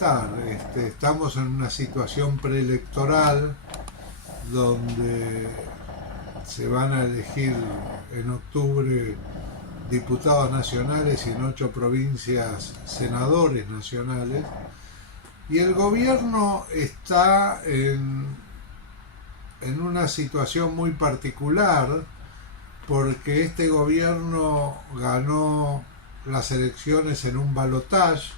estar. Estamos en una situación preelectoral donde se van a elegir en octubre diputados nacionales y en 8 provincias senadores nacionales, y el gobierno está en una situación muy particular porque este gobierno ganó las elecciones en un balotaje,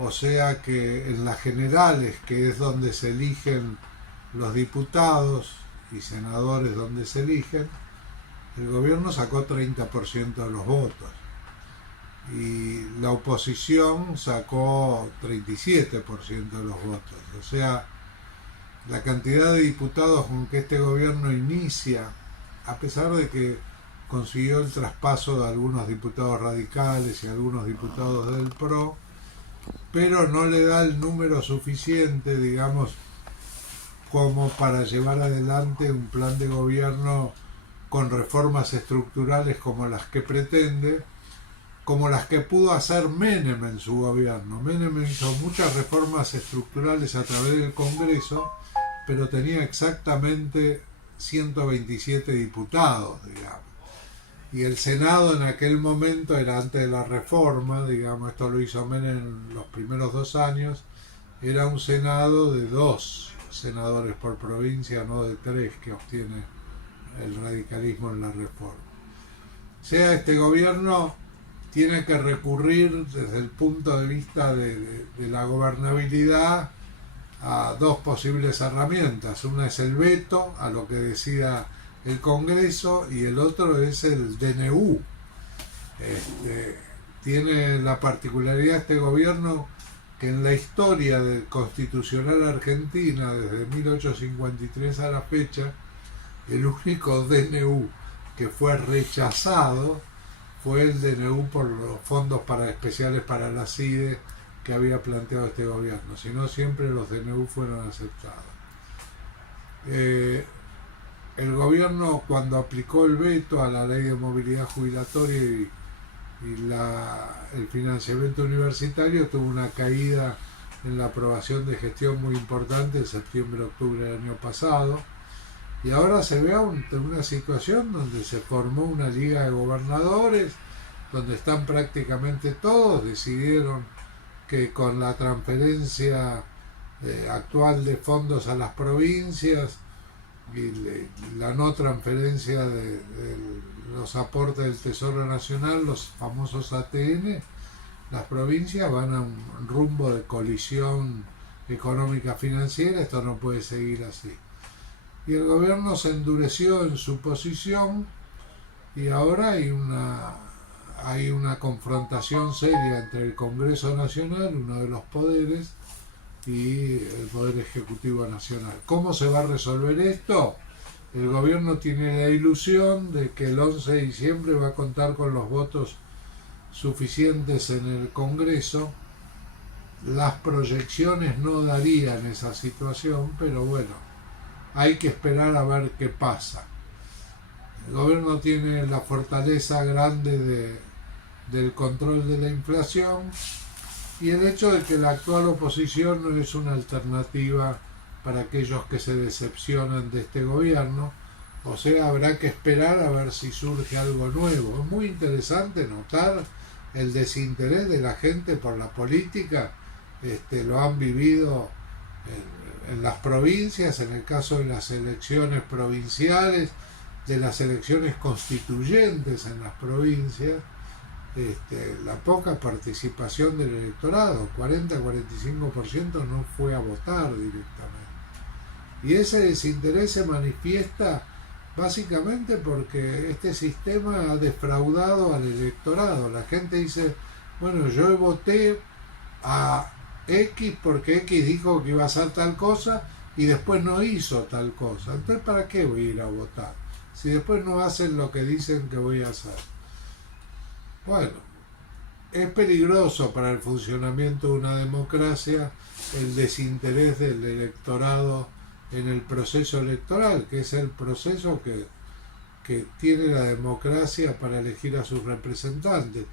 o sea que en las generales, que es donde se eligen los diputados y senadores donde se eligen, el gobierno sacó 30% de los votos y la oposición sacó 37% de los votos. O sea, la cantidad de diputados con que este gobierno inicia, a pesar de que consiguió el traspaso de algunos diputados radicales y algunos diputados del PRO, pero no le da el número suficiente, digamos, como para llevar adelante un plan de gobierno con reformas estructurales como las que pretende, como las que pudo hacer Menem en su gobierno. Menem hizo muchas reformas estructurales a través del Congreso, pero tenía exactamente 127 diputados, digamos. Y el Senado en aquel momento era antes de la reforma, digamos, esto lo hizo Menem en los primeros 2 años, era un Senado de 2 senadores por provincia, no de 3 que obtiene el radicalismo en la reforma. O sea, este gobierno tiene que recurrir desde el punto de vista de la gobernabilidad a 2 posibles herramientas. Una es el veto a lo que decida el Congreso y el otro es el DNU. Tiene la particularidad este gobierno que en la historia del constitucional argentina, desde 1853 a la fecha, el único DNU que fue rechazado fue el DNU por los fondos especiales para la CIDE que había planteado este gobierno, si no siempre los DNU fueron aceptados. El gobierno, cuando aplicó el veto a la ley de movilidad jubilatoria y el financiamiento universitario, tuvo una caída en la aprobación de gestión muy importante en septiembre-octubre del año pasado, y ahora se ve una situación donde se formó una liga de gobernadores, donde están prácticamente todos, decidieron que con la transferencia actual de fondos a las provincias y la no transferencia de los aportes del Tesoro Nacional, los famosos ATN, las provincias van a un rumbo de colisión económica financiera. Esto no puede seguir así. Y el gobierno se endureció en su posición y ahora hay una confrontación seria entre el Congreso Nacional, uno de los poderes, y el Poder Ejecutivo Nacional. ¿Cómo se va a resolver esto? El gobierno tiene la ilusión de que el 11 de diciembre va a contar con los votos suficientes en el Congreso. Las proyecciones no darían esa situación, pero bueno, hay que esperar a ver qué pasa. El gobierno tiene la fortaleza grande del control de la inflación y el hecho de que la actual oposición no es una alternativa para aquellos que se decepcionan de este gobierno. O sea, habrá que esperar a ver si surge algo nuevo. Es muy interesante notar el desinterés de la gente por la política. Lo han vivido en las provincias, en el caso de las elecciones provinciales, de las elecciones constituyentes en las provincias, la poca participación del electorado, 40-45% no fue a votar directamente. Y ese desinterés se manifiesta básicamente porque este sistema ha defraudado al electorado. La gente dice, bueno, yo voté a X porque X dijo que iba a hacer tal cosa y después no hizo tal cosa. Entonces, ¿para qué voy a ir a votar? Si después no hacen lo que dicen que voy a hacer. Bueno, es peligroso para el funcionamiento de una democracia el desinterés del electorado en el proceso electoral, que es el proceso que tiene la democracia para elegir a sus representantes.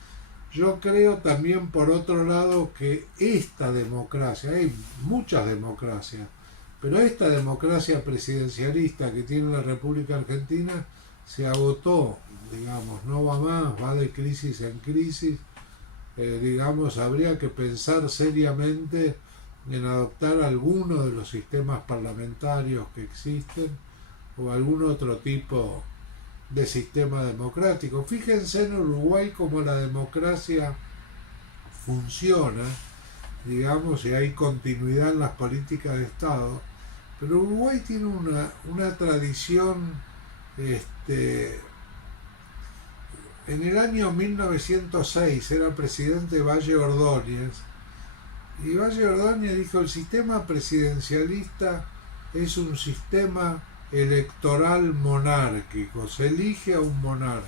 Yo creo también, por otro lado, que esta democracia, hay muchas democracias, pero esta democracia presidencialista que tiene la República Argentina se agotó, digamos, no va más, va de crisis en crisis. Digamos, habría que pensar seriamente en adoptar alguno de los sistemas parlamentarios que existen o algún otro tipo de sistema democrático. Fíjense en Uruguay cómo la democracia funciona, digamos, y hay continuidad en las políticas de Estado, pero Uruguay tiene una tradición, en el año 1906 era presidente Valle Ordóñez, y Valle Ordóñez dijo: el sistema presidencialista es un sistema electoral monárquico, se elige a un monarca.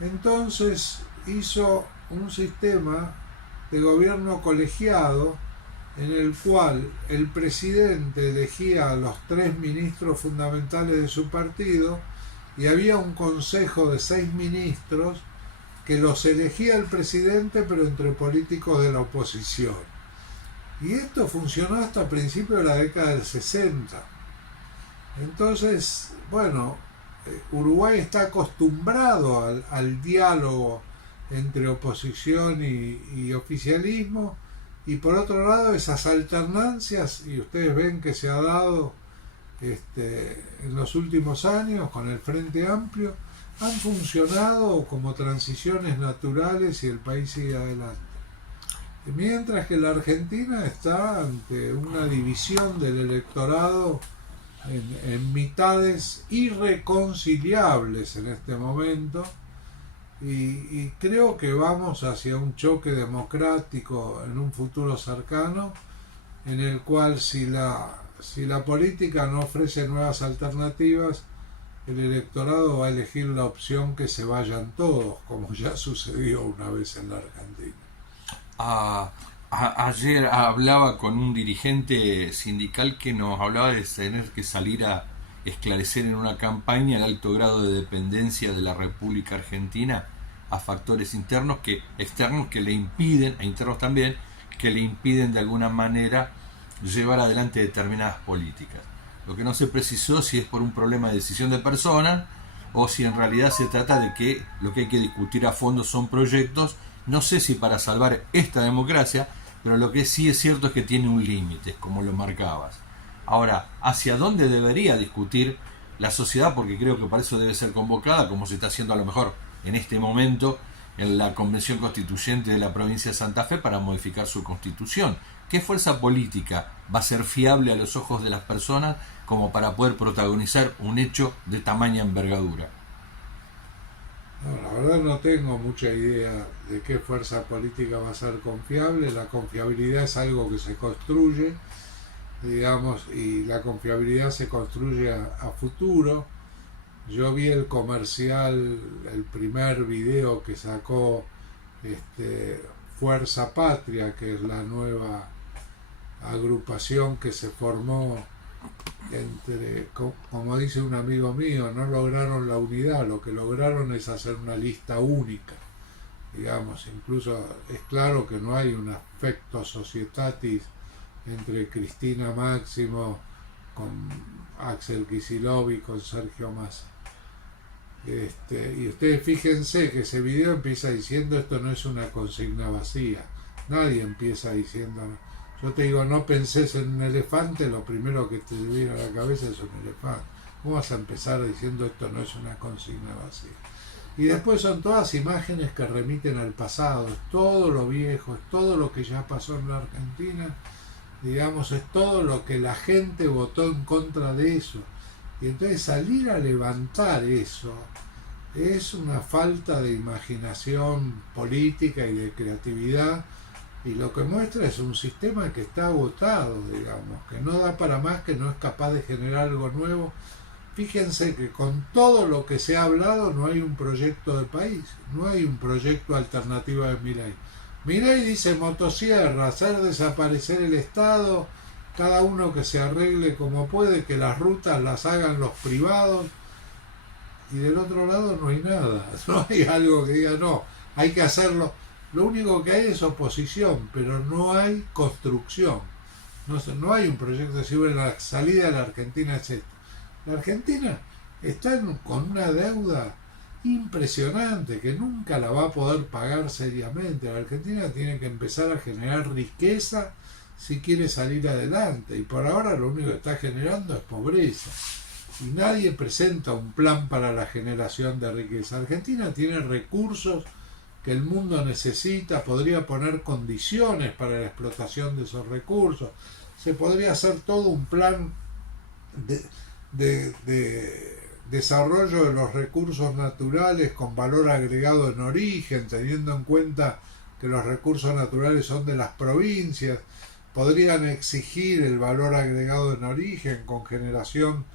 Entonces hizo un sistema de gobierno colegiado en el cual el presidente elegía a los 3 ministros fundamentales de su partido y había un consejo de 6 ministros que los elegía el presidente, pero entre políticos de la oposición. Y esto funcionó hasta principios de la década del 60. Entonces, bueno, Uruguay está acostumbrado al diálogo entre oposición y oficialismo, y por otro lado esas alternancias, y ustedes ven que se ha dado en los últimos años con el Frente Amplio, han funcionado como transiciones naturales y el país sigue adelante. Mientras que la Argentina está ante una división del electorado en mitades irreconciliables en este momento, y creo que vamos hacia un choque democrático en un futuro cercano, en el cual si la política no ofrece nuevas alternativas, el electorado va a elegir la opción que se vayan todos, como ya sucedió una vez en la Argentina. Ayer hablaba con un dirigente sindical que nos hablaba de tener que salir a esclarecer en una campaña el alto grado de dependencia de la República Argentina a factores externos que le impiden, e internos también, que le impiden de alguna manera llevar adelante determinadas políticas. Lo que no se precisó si es por un problema de decisión de personas o si en realidad se trata de que lo que hay que discutir a fondo son proyectos, no sé si para salvar esta democracia, pero lo que sí es cierto es que tiene un límite, como lo marcabas. Ahora, ¿hacia dónde debería discutir la sociedad? Porque creo que para eso debe ser convocada, como se está haciendo a lo mejor en este momento en la Convención Constituyente de la provincia de Santa Fe para modificar su constitución. ¿Qué fuerza política va a ser fiable a los ojos de las personas como para poder protagonizar un hecho de tamaña envergadura? No, la verdad no tengo mucha idea de qué fuerza política va a ser confiable. La confiabilidad es algo que se construye, digamos, y la confiabilidad se construye a futuro. Yo vi el comercial, el primer video que sacó Fuerza Patria, que es la nueva agrupación que se formó entre, como dice un amigo mío, no lograron la unidad, lo que lograron es hacer una lista única, digamos. Incluso es claro que no hay un affecto societatis entre Cristina Máximo con Axel Kicillof y con Sergio Massa. Y ustedes fíjense que ese video empieza diciendo: esto no es una consigna vacía. Nadie empieza diciendo. Yo te digo, no pensés en un elefante, lo primero que te viene a la cabeza es un elefante. ¿Cómo vas a empezar diciendo esto no es una consigna vacía? Y después son todas imágenes que remiten al pasado, es todo lo viejo, es todo lo que ya pasó en la Argentina, digamos, es todo lo que la gente votó en contra de eso. Y entonces salir a levantar eso es una falta de imaginación política y de creatividad, y lo que muestra es un sistema que está agotado, digamos, que no da para más, que no es capaz de generar algo nuevo. Fíjense que con todo lo que se ha hablado no hay un proyecto de país, no hay un proyecto alternativo de Milei. Milei dice motosierra, hacer desaparecer el Estado, cada uno que se arregle como puede, que las rutas las hagan los privados, y del otro lado no hay nada, no hay algo que diga no, hay que hacerlo. lo único que hay es oposición, pero no hay construcción. No hay un proyecto de decir, bueno, la salida de la Argentina es esto. La Argentina está con una deuda impresionante que nunca la va a poder pagar seriamente. La Argentina tiene que empezar a generar riqueza si quiere salir adelante, y por ahora lo único que está generando es pobreza. Y nadie presenta un plan para la generación de riqueza. Argentina tiene recursos que el mundo necesita, podría poner condiciones para la explotación de esos recursos, se podría hacer todo un plan de desarrollo de los recursos naturales con valor agregado en origen, teniendo en cuenta que los recursos naturales son de las provincias. Podrían exigir el valor agregado en origen con generación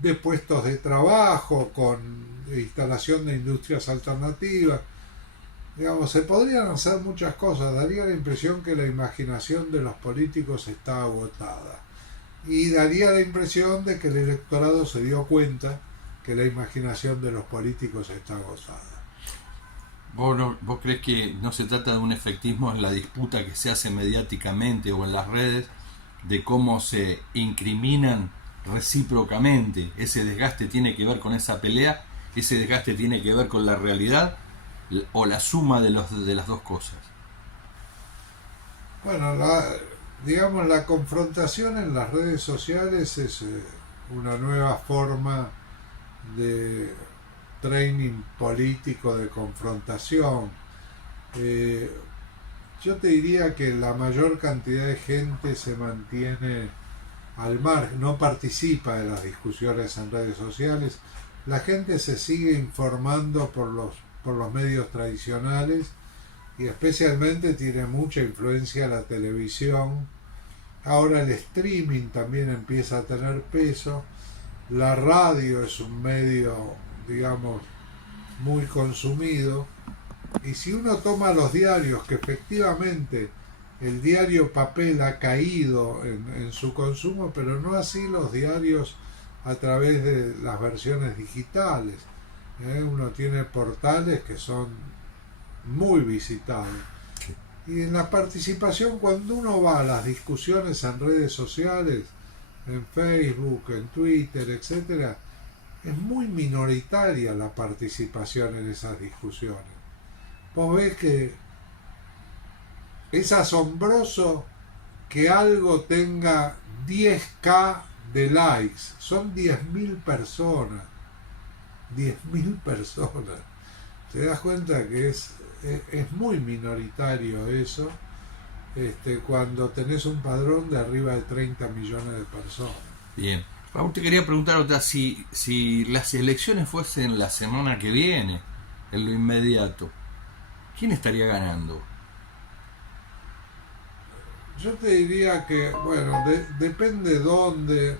de puestos de trabajo, con instalación de industrias alternativas. Digamos, se podrían hacer muchas cosas. Daría la impresión que la imaginación de los políticos está agotada. Y daría la impresión de que el electorado se dio cuenta que la imaginación de los políticos está agotada. ¿Vos crees que no se trata de un efectismo en la disputa que se hace mediáticamente o en las redes de cómo se incriminan recíprocamente? ¿Ese desgaste tiene que ver con esa pelea? ¿Ese desgaste tiene que ver con la realidad? ¿O la suma de las dos cosas? Bueno, digamos, la confrontación en las redes sociales es una nueva forma de training político de confrontación. Yo te diría que la mayor cantidad de gente se mantiene al margen, no participa de las discusiones en redes sociales. La gente se sigue informando por los medios tradicionales, y especialmente tiene mucha influencia la televisión. Ahora el streaming también empieza a tener peso. La radio es un medio, digamos, muy consumido. Y si uno toma los diarios, que efectivamente el diario papel ha caído en su consumo, pero no así los diarios a través de las versiones digitales. Uno tiene portales que son muy visitados. Y en la participación, cuando uno va a las discusiones en redes sociales, en Facebook, en Twitter, etcétera, es muy minoritaria la participación en esas discusiones. Vos ves que es asombroso que algo tenga 10.000 de likes. Son 10.000 personas. 10.000 personas. Te das cuenta que es muy minoritario eso, cuando tenés un padrón de arriba de 30 millones de personas. Bien. Raúl, te quería preguntar otra, si las elecciones fuesen la semana que viene, en lo inmediato, ¿quién estaría ganando? Yo te diría que, bueno, depende dónde.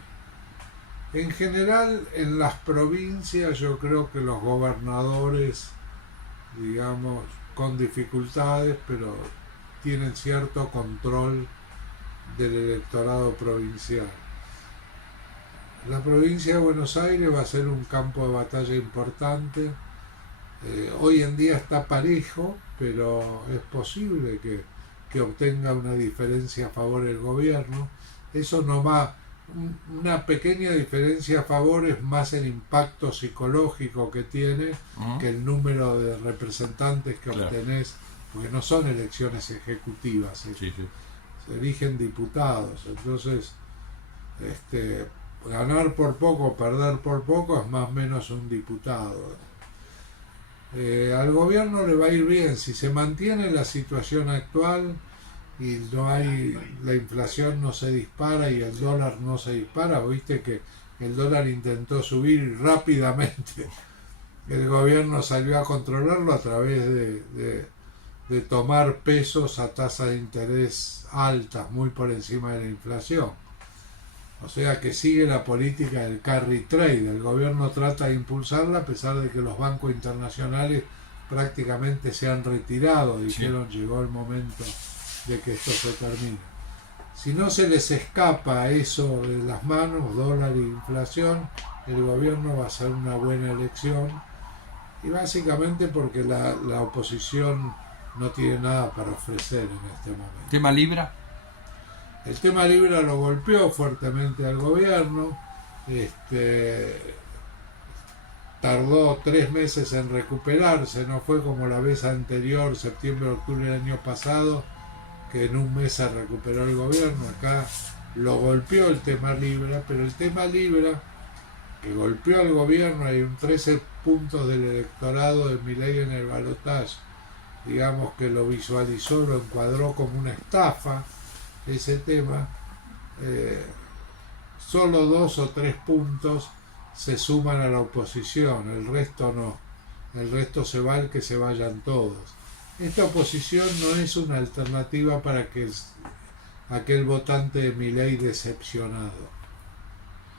En general, en las provincias yo creo que los gobernadores, digamos, con dificultades, pero tienen cierto control del electorado provincial. La provincia de Buenos Aires va a ser un campo de batalla importante. Hoy en día está parejo, pero es posible que obtenga una diferencia a favor del gobierno. Eso no va, una pequeña diferencia a favor es más el impacto psicológico que tiene que el número de representantes que obtenés, porque no son elecciones ejecutivas, se eligen diputados. Entonces, ganar por poco, perder por poco es más o menos un diputado. Al gobierno le va a ir bien si se mantiene la situación actual y no hay, la inflación no se dispara y el dólar no se dispara. Viste que el dólar intentó subir rápidamente, el gobierno salió a controlarlo a través de tomar pesos a tasas de interés altas, muy por encima de la inflación. O sea que sigue la política del carry trade. El gobierno trata de impulsarla a pesar de que los bancos internacionales prácticamente se han retirado. Dijeron, llegó el momento de que esto se termine. Si no se les escapa eso de las manos, dólar e inflación, el gobierno va a hacer una buena elección. Y básicamente porque la oposición no tiene nada para ofrecer en este momento. ¿Tema Libra? El tema Libra lo golpeó fuertemente al gobierno, tardó 3 meses en recuperarse, no fue como la vez anterior, septiembre-octubre del año pasado, que en un mes se recuperó el gobierno. Acá lo golpeó el tema Libra, pero el tema Libra, que golpeó al gobierno, hay un 13 puntos del electorado de Milei en el balotaje, digamos que lo visualizó, lo encuadró como una estafa, ese tema, solo 2 o 3 puntos se suman a la oposición, el resto no, el resto se va el que se vayan todos. Esta oposición no es una alternativa para que aquel votante de Milei decepcionado.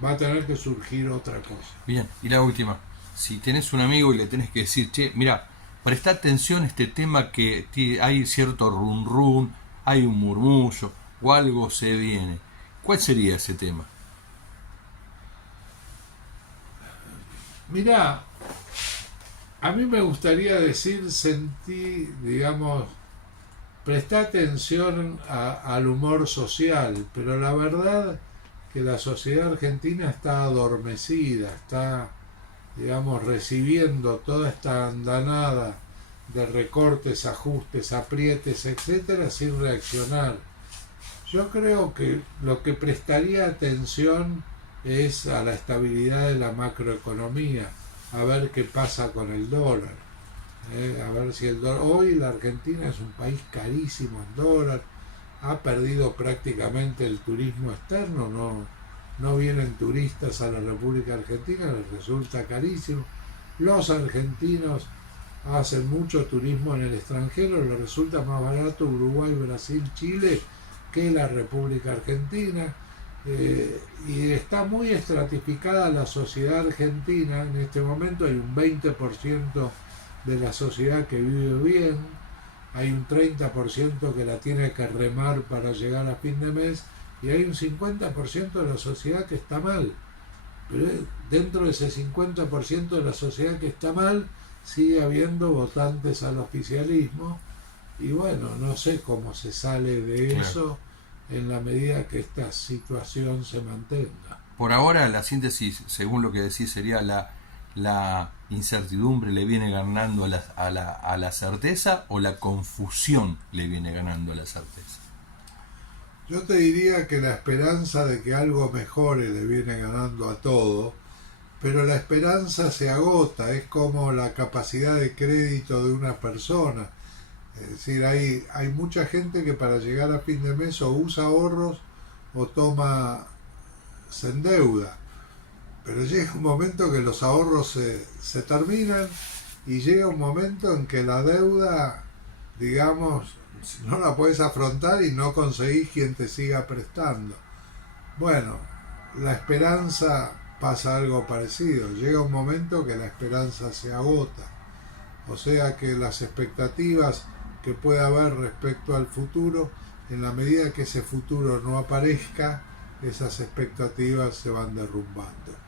Va a tener que surgir otra cosa. Bien, y la última, si tenés un amigo y le tenés que decir, che, mira, presta atención a este tema que hay cierto run run, hay un murmullo o algo se viene, ¿cuál sería ese tema? Mirá, a mí me gustaría decir, presta atención al humor social, pero la verdad que la sociedad argentina está adormecida, está, recibiendo toda esta andanada de recortes, ajustes, aprietes, etcétera, sin reaccionar. Yo creo que lo que prestaría atención es a la estabilidad de la macroeconomía, a ver qué pasa con el dólar, a ver si el dólar, hoy la Argentina es un país carísimo en dólar, ha perdido prácticamente el turismo externo, no vienen turistas a la República Argentina, les resulta carísimo. Los argentinos hacen mucho turismo en el extranjero, les resulta más barato Uruguay, Brasil, Chile que la República Argentina. Y está muy estratificada la sociedad argentina. En este momento hay un 20% de la sociedad que vive bien, hay un 30% que la tiene que remar para llegar a fin de mes, y hay un 50% de la sociedad que está mal. Pero dentro de ese 50% de la sociedad que está mal, sigue habiendo votantes al oficialismo, y bueno, no sé cómo se sale de eso en la medida que esta situación se mantenga. Por ahora la síntesis, según lo que decís, sería la incertidumbre le viene ganando a la certeza, o la confusión le viene ganando a la certeza. Yo te diría que la esperanza de que algo mejore le viene ganando a todo, pero la esperanza se agota, es como la capacidad de crédito de una persona. Es decir, hay mucha gente que para llegar a fin de mes o usa ahorros o se endeuda. Pero llega un momento que los ahorros se terminan, y llega un momento en que la deuda, no la puedes afrontar y no conseguís quien te siga prestando. Bueno, la esperanza pasa algo parecido. Llega un momento que la esperanza se agota. O sea que las expectativas que pueda haber respecto al futuro, en la medida que ese futuro no aparezca, esas expectativas se van derrumbando.